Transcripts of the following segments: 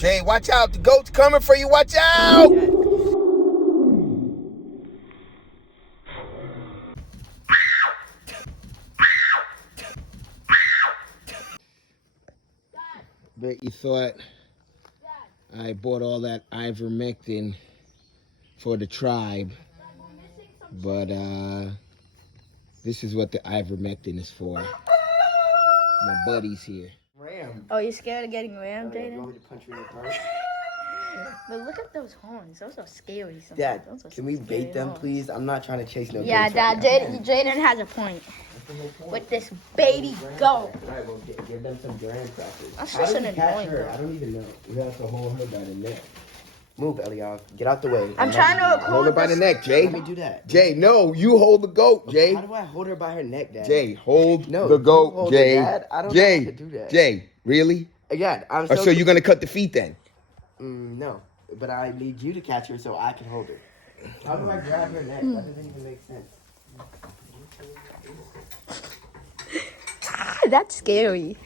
Jay, watch out. The goat's coming for you. Watch out. Bet you thought I bought all that ivermectin for the tribe, but this is what the ivermectin is for. My buddies here. Ram. Oh, you're scared of getting rammed, You want Jaden? me to punch you in the throat? But look at those horns. Those are scary. Dad, Those are can we scary bait them, horns. please? I'm not trying to chase no Yeah, goats Dad. right now. Jaden has a point. That's the whole point. With this baby goat. All right, well, give them some graham crackers. That's How just do we an catch annoying her? goat. I don't even know. We have to hold her by the neck. Move, Eliab. Get out the way. I'm trying to Hold her by the neck, Jay. Let me do that. Jay, no, you hold the goat, Jay. How do I hold her by her neck, Dad? Jay, hold No, the you goat, hold her, Jay. Dad. I don't know Jay, how to do that. Jay, really? Again, I'm Or so you're gonna cut the feet then? No, but I need you to catch her so I can hold her. How do I grab her neck? That doesn't even make sense. That's scary.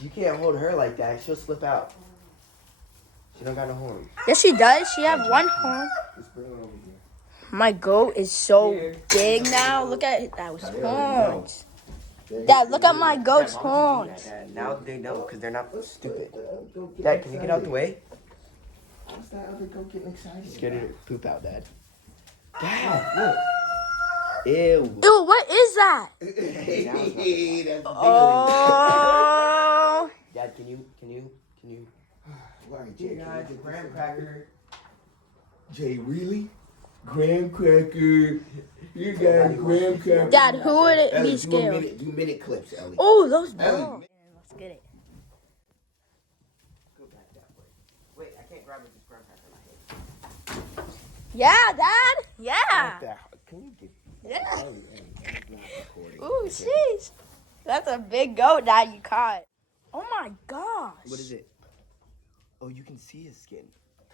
You can't hold her like that. She'll slip out. She don't got no horns. Yes, she does. She have one horn. Just bring her over here. My goat is so big now. Look at those horns. Dad, look at my goat's Dad, why would you do horns. that, Dad? Now they know because they're not stupid. Dad, can you get out the way? How's that other goat getting excited? Scared her to poop out, Dad. Dad, look. Ew. Ew, what is that? Hey, that's Oh. Dad, can you? Right, Here, guys, a graham cracker. Jay, really? Graham cracker. You got graham cracker. Dad, who would it Ellie, be scared? do minute clips, Ellie. Oh, those Ellie. dogs. Let's get it. Go back that way. Wait, I can't grab it with this graham cracker in my hand. Yeah, Dad. Yeah. Can you get Yeah. Ellie, that's not recording. Ooh, sheesh. That's a big goat that you caught. Oh my gosh. What is it? Oh, you can see his skin.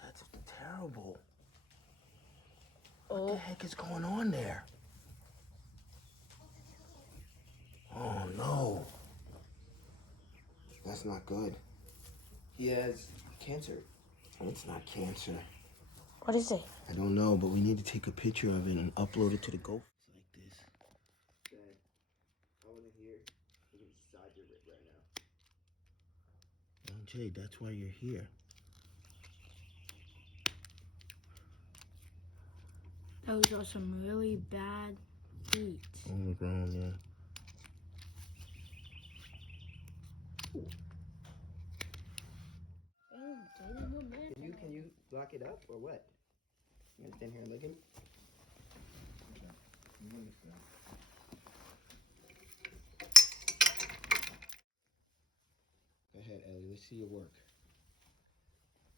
That's terrible. What the Oh. heck is going on there? Oh no. That's not good. He has cancer. It's not cancer. What is it? I don't know, but we need to take a picture of it and upload it to the GoFundMe like this. Dad, I want to hear inside your lip right now. Oh, Jay, that's why you're here. Those are some really bad feet. On the ground, yeah. Can you block it up or what? You gonna stand here and look at him? Go ahead, Ellie. Let's see your work.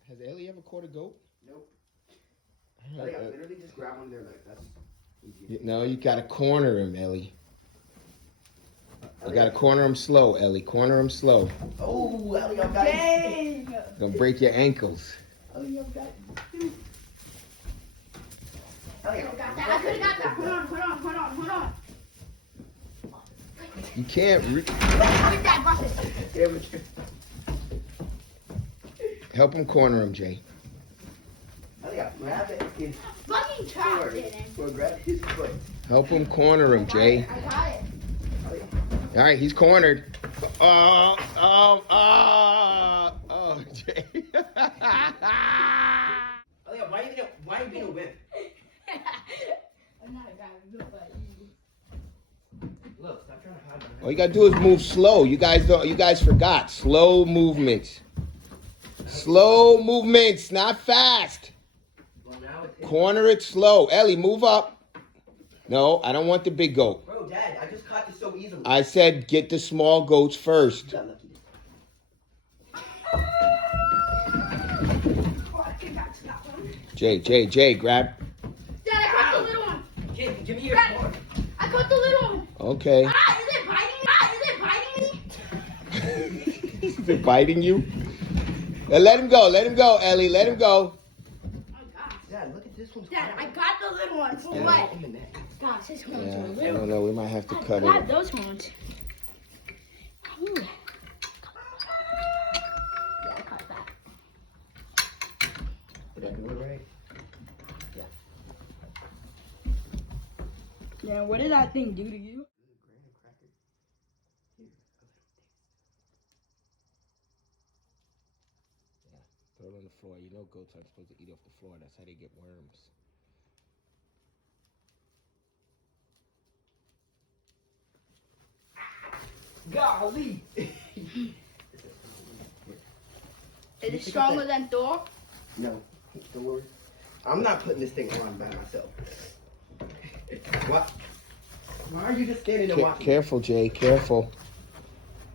Has Ellie ever caught a goat? Nope. I literally just grab one there like that's easy. No, you gotta corner him, Ellie. You gotta corner him slow, Ellie. Corner him slow. Oh, Ellie, I've got it. Gonna break your ankles. Ellie, I've got it. Ellie, I could have got that. Hold on. You can't. Help him corner him, Jay. Ellie, grab it. In Fucking trapped it. or grab his foot. Help him corner him, Jay. I got it. Ellie, All right, he's cornered. Oh, Jay. Ellie, why are you being a wimp? I'm not a guy, but Look, stop trying to hide behind. All you gotta do is move slow. You guys forgot. Slow movements. Slow movements, not fast. Well, now it's Corner it slow. Ellie, move up. No, I don't want the big goat. Bro, Dad, I just caught this so easily. I said get the small goats first. You got lucky. Jay, grab. Dad, I caught the little one. Kid, give me your Dad, phone. I caught the little one. Okay. Is it biting me? Is it biting you? Let him go, Ellie. Let him go. Oh, gosh. Dad, look at this one. Dad, I got the little one. For Yeah. what? In the neck. Gosh, his horns Yeah, are I little. don't know. We might have to cut Grab it. those horns. Ooh. Yeah, what did that thing do to you? Throw it on the floor. You know goats aren't supposed to eat off the floor. That's how they get worms. Golly! Is it stronger than Thor? No. Thor. I'm not putting this thing on by myself. What? Why are you just standing and watching? Careful, Jay. Careful.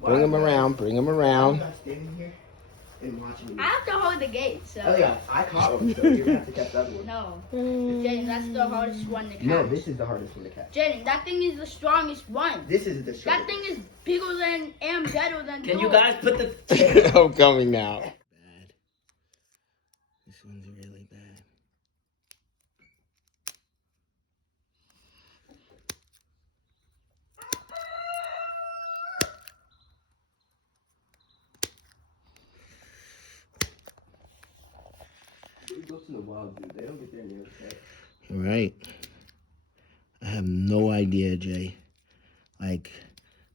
Bring him around. Bring him I'm around. not standing here and watching you. I have to hold the gate, so. Oh yeah, I caught one, so you're gonna have to catch that one. No. Jaden, that's the hardest one to catch. No, this is the hardest one to catch. Jaden, that thing is the strongest one. This is the shortest. That thing is bigger than and better than Can Thor. you guys put the... I'm coming now. Bad. This one's really bad. Goats in the wild, dude. They don't get their nails cut. Right. I have no idea, Jay. Like,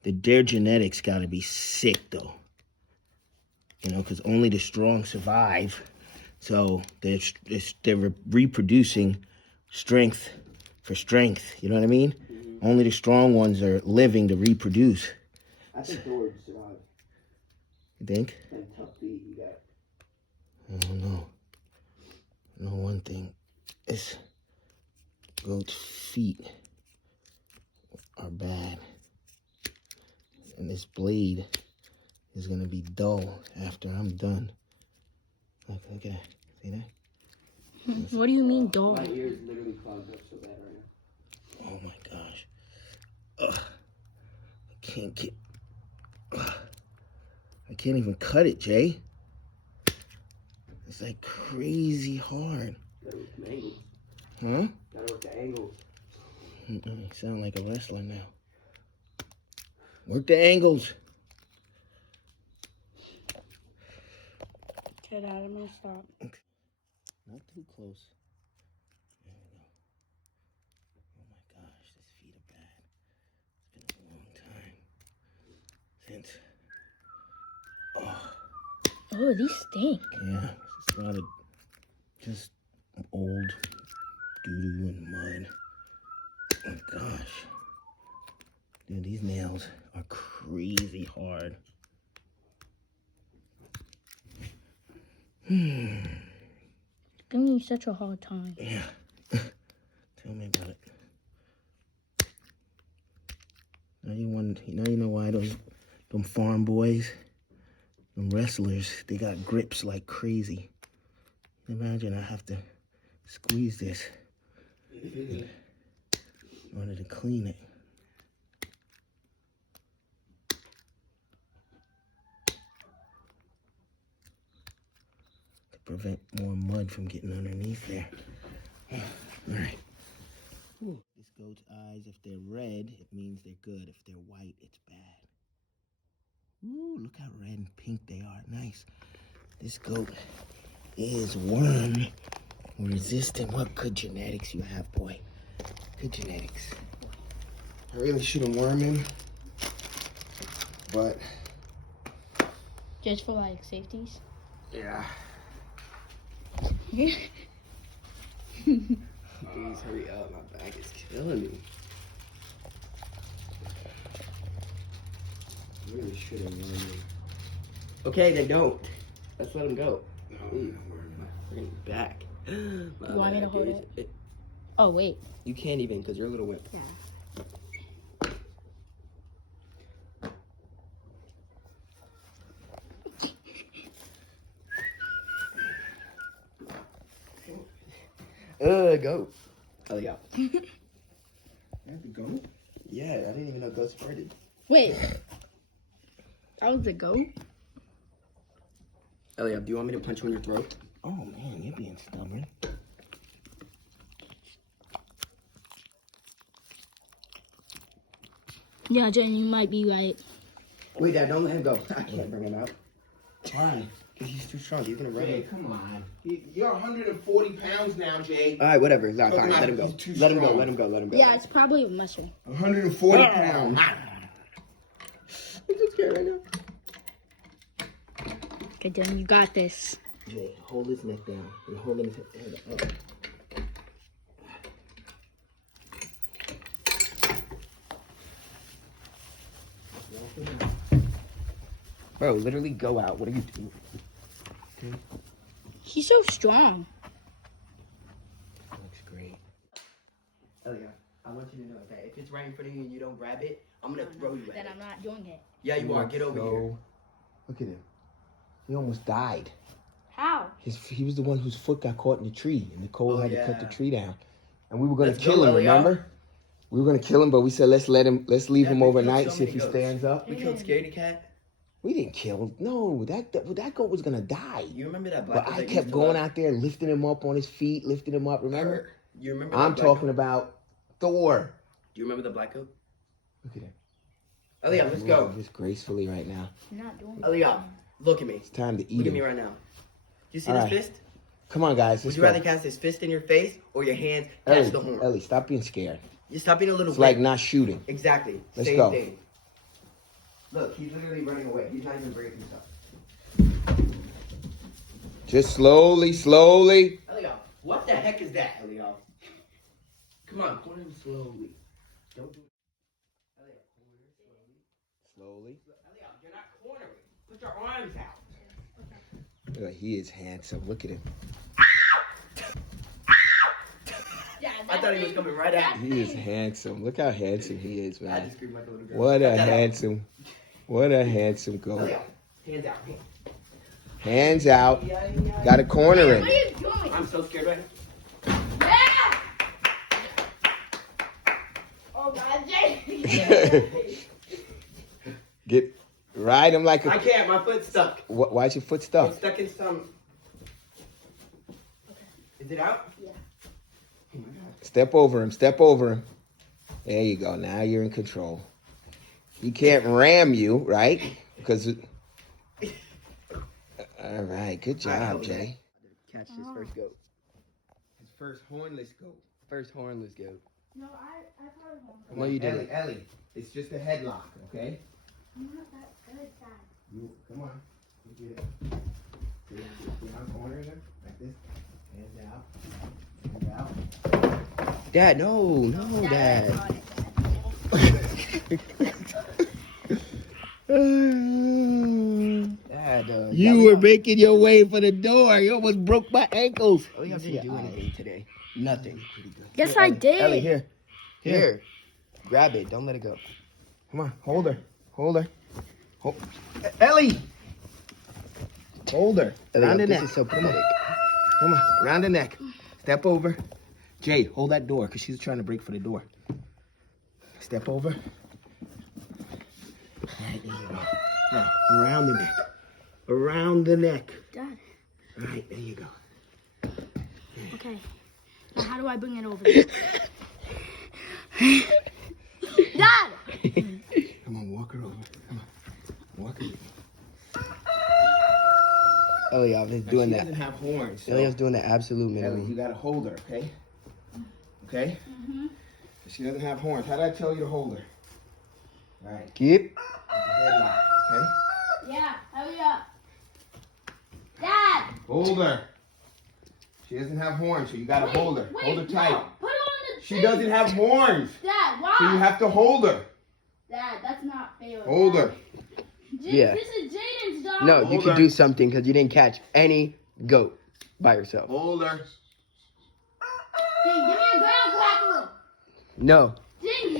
their genetics got to be sick, though. You know, because only the strong survive. So they're reproducing strength for strength. You know what I mean? Mm-hmm. Only the strong ones are living to reproduce. I think Thor would survive. You think? And tough feet you got. I don't know. I know one thing. Is goat's feet are bad. And this blade is going to be dull after I'm done. Look at that. See that? What do you mean, dull? My ears literally clogged up so bad right now. Oh my gosh. Ugh. I can't get... Ugh. I can't even cut it, Jay. It's like crazy hard. Gotta work the angles. Huh? Gotta work the angles. You sound like a wrestler now. Work the angles. Get out of my stop. Not too close. There we go. Oh my gosh, these feet are bad. It's been a long time since. Oh, these stink. Yeah, it's a lot of just old doo-doo and mud. Oh gosh. Dude, these nails are crazy hard. It's giving me such a hard time. Yeah. Tell me about it. Now you know why them farm boys, them wrestlers, they got grips like crazy. Imagine I have to squeeze this in order to clean it. To prevent more mud from getting underneath there. All right. Ooh. This goat's eyes, if they're red, it means they're good. If they're white, it's bad. Ooh, look how red and pink they are. Nice. This goat is worm resistant. What good genetics you have, boy. Good genetics. I really shouldn't worm him, but... Just for, like, safeties? Yeah. Please hurry up. My back is killing me. I really shouldn't worm him. Okay, then don't. Let's let him go. No, Ooh, my freaking back. You want me to hold it? Oh, wait. You can't even because you're a little wimp. Yeah. Go. Oh, yeah. I have to go? Yeah, I didn't even know ghosts farted. Wait. That was the goat? Eliab, do you want me to punch you in your throat? Oh, man, you're being stubborn. Yeah, Jen, you might be right. Wait, Dad, don't let him go. I can't bring him out. Why? He's too strong. He's gonna run Jay, it. come on. You're 140 pounds now, Jay. All right, whatever. Nah, Talking fine. about Let him go. he's too Let him go. strong. Let him go. Let him go. Yeah, it's probably a mushroom. 140 pounds. I'm so scared right now. Okay, Dylan, you got this. Jay, hold his neck down. You're holding his head up. Bro, literally go out. What are you doing? Okay. He's so strong. Looks great. Elliot, I want you to know that if it's right in front of you and you don't grab it, I'm gonna throw you at Then it. I'm not doing it. Yeah, you are. Get over here. Look at him. He almost died. How? He was the one whose foot got caught in the tree, and Nicole had to cut the yeah. tree down. And we were gonna Let's kill go, him. Elliot. Remember? We were gonna kill him, but we said let's leave him Yeah, we overnight, killed so see if many he goats. stands up. We killed Scaredy Cat. We didn't kill him. No, that goat was gonna die. You remember that black But goat I that kept used to going love? out there, lifting him up on his feet, lifting him up. Remember? You remember? I'm that black talking goat? about Thor. Do you remember the black goat? Look at him. Elliot, let's go. Moving just gracefully right now. You're not doing it. Elliot, look at me. It's time to eat Look at him. me right now. You see All this right. fist? Come on, guys. Would Let's you go. rather cast his fist in your face or your hands catch the horn? Ellie, stop being scared. You stop being a little It's like weak. not shooting. Exactly. Let's Same go. thing. Look, he's literally running away. He's not even breaking stuff. Just slowly. Elliot, what the heck is that, Elliot? Come on, corner him slowly. Don't do it. Elliot, corner slowly. Slowly. Elliot, you're not cornering. Put your arms out. He is handsome. Look at him. Yeah, I thought he was coming right at me. He is handsome. Look how handsome he is, I man. just screamed like a little girl. What a Cut that out. handsome goat. Elliot, hands out. Hands out. Yeah. Got a corner What in. are you doing? I'm so scared right now. Yeah! Oh, God, Jay. Ride him like I a. can't. My foot's stuck. Why's your foot It's stuck? stuck in some. Is it out? Yeah. Oh my God. Step over him. There you go. Now you're in control. He can't ram you, right? Because. All right. Good job, Jay. Catch his first goat. His first hornless goat. First hornless goat. No, I probably won't. No, you didn't. Ellie. It's just a headlock, okay? I'm not that good, Dad. Come on. You get it. See, I'm cornering him like this. Hands out. Dad, no, Dad. Dad, You were making your way for the door. You almost broke my ankles. Ellie didn't do anything today. Nothing. Yes, I did. Ellie, here. Here. Grab it. Don't let it go. Come on. Hold her. Ellie! Hold her. Around the neck. This is so pathetic. Come on. Around the neck. Step over. Jay, hold that door because she's trying to break for the door. Step over. Right, there you go. Now, around the neck. Around the neck. Dad. All right, there you go. Okay. Now, how do I bring it over there? Dad! Come on, walk her over. Come on. Walk her over. Eliav is doing She that. doesn't have horns. So. Eliav's doing the absolute Ellie, you minimum. gotta hold her, okay? Okay? She doesn't have horns. How did I tell you to hold her? Right. Keep. Headlock, okay? Yeah, hurry up. Dad! Hold her. She doesn't have horns, so you gotta hold her. Hold her tight. No, put her on the She doesn't have horns, Dad, why? so you have to hold her. Dad, that's not fair. Hold Dad. her. Yeah. This is Jaden's job. No, you Hold could her. do something because you didn't catch any goat by yourself. Hold her. Hey, give me a graham cracker. No. Dang,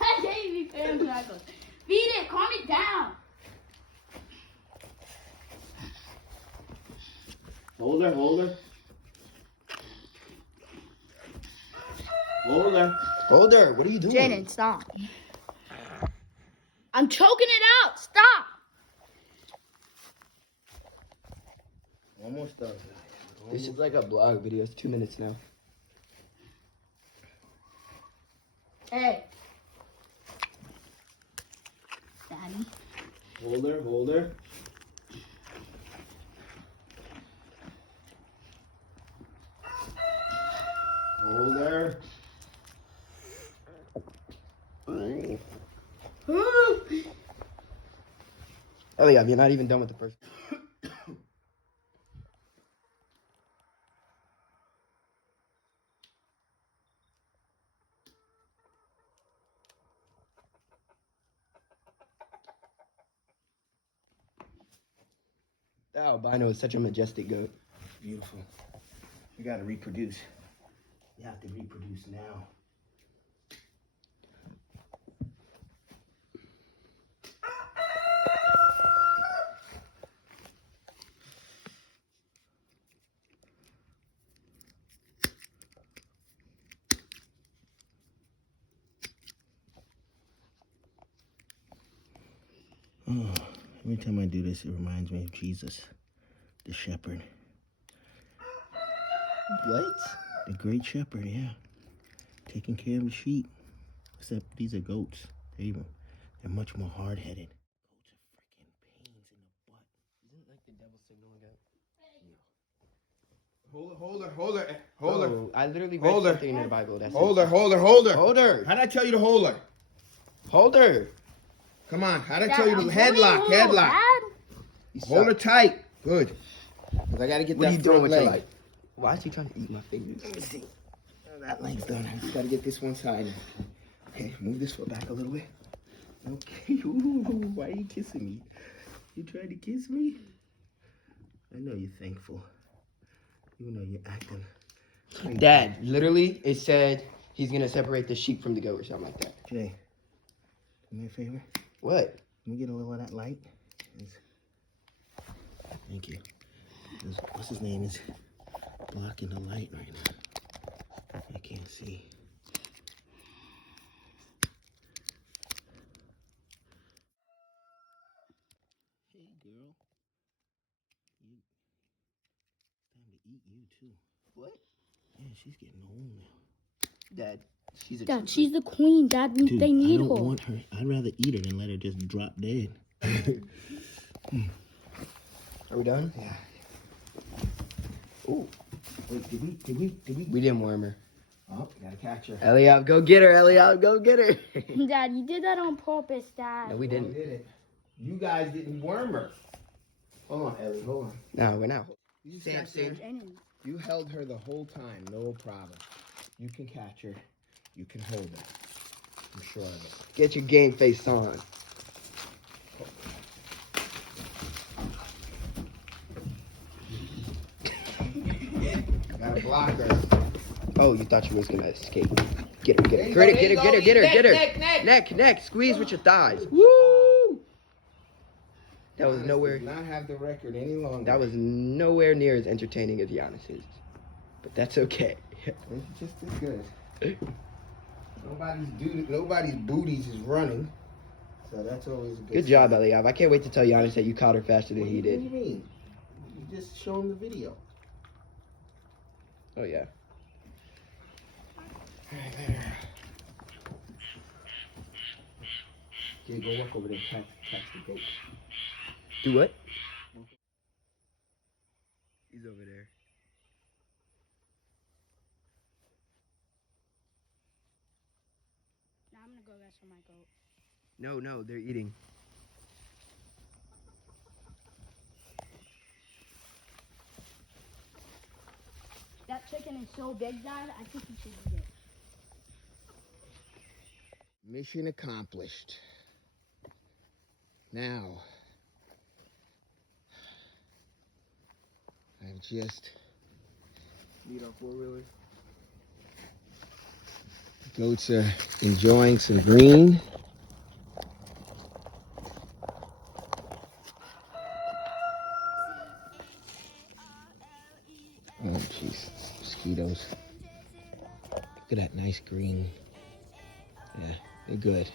I gave you graham crackers. Feed it, calm it down. Hold her, hold her. Hold her. Hold her. What are you doing? Jaden, stop. I'm choking it out. Stop. Almost done. This is like a blog video. It's 2 minutes now. Hey. Daddy. Hold her, hold her. Eliab, you're not even done with the first. That albino is such a majestic goat. Beautiful. You gotta reproduce. You have to reproduce now. Oh, every time I do this, it reminds me of Jesus, the shepherd. What? The great shepherd, yeah. Taking care of the sheep. Except these are goats. They're much more hard-headed. Goats are freaking pains in the butt. Isn't it like the devil signaling out? Hold her. Oh, I literally Hold read her. something in the Bible that says. Hold her. Hold her. How'd I tell you to hold her? Hold her. Come on. How'd I tell you to headlock? You Hold her suck. tight. Good. Because I got to get What are that you doing front with leg. your life? Why is he trying to eat my fingers? Let me see. That leg's done. I just got to get this one side. Okay, move this foot back a little bit. Okay. Ooh, why are you kissing me? You tried to kiss me? I know you're thankful. Even though you're acting. Dad, literally, it said he's gonna separate the sheep from the goat or something like that. Jay, do me a favor. What? Let me get a little of that light. Thank you. What's his name is blocking the light right now. I can't see. Hey, girl. It's time to eat you, too. What? Yeah, she's getting old now. Dad, she's a Dad, trooper. she's the queen. Dad, Dude, they need I don't her. want her. I'd rather eat her than let her just drop dead. Are we done? Yeah. Ooh, Wait, did we? we didn't warm her. Oh, gotta catch her. Eliab, go get her. Eliab, go get her. Dad, you did that on purpose, Dad. No, we didn't. Did it. You guys didn't worm her. Hold on, Ellie. Hold on. No, we're not. You Stand, sat there. stand. You held her the whole time. No problem. You can catch her. You can hold her. I'm sure of it. Get your game face on. Gotta block her. Oh, you thought you was gonna escape. Get her, get her. Neck. Squeeze with your thighs. Woo! That was Giannis nowhere. does not have the record any longer. That was nowhere near as entertaining as Giannis's. But that's okay. It's just as good. Nobody's booties is running. So that's always a good Good job, Eliab. I can't wait to tell Giannis that you caught her faster than he What do did. you mean? You just show him the video. Oh, yeah. Alright, later. Okay, go walk over there and catch the goat. Do what? He's over there. Now I'm gonna go wrestle my goat. No, they're eating. That chicken is so big, Dad. I think you should eat it. Mission accomplished. Now, I've just Need our four-wheeler. goats are enjoying some green. Oh, jeez, mosquitoes. Look at that nice green. Yeah, they're good.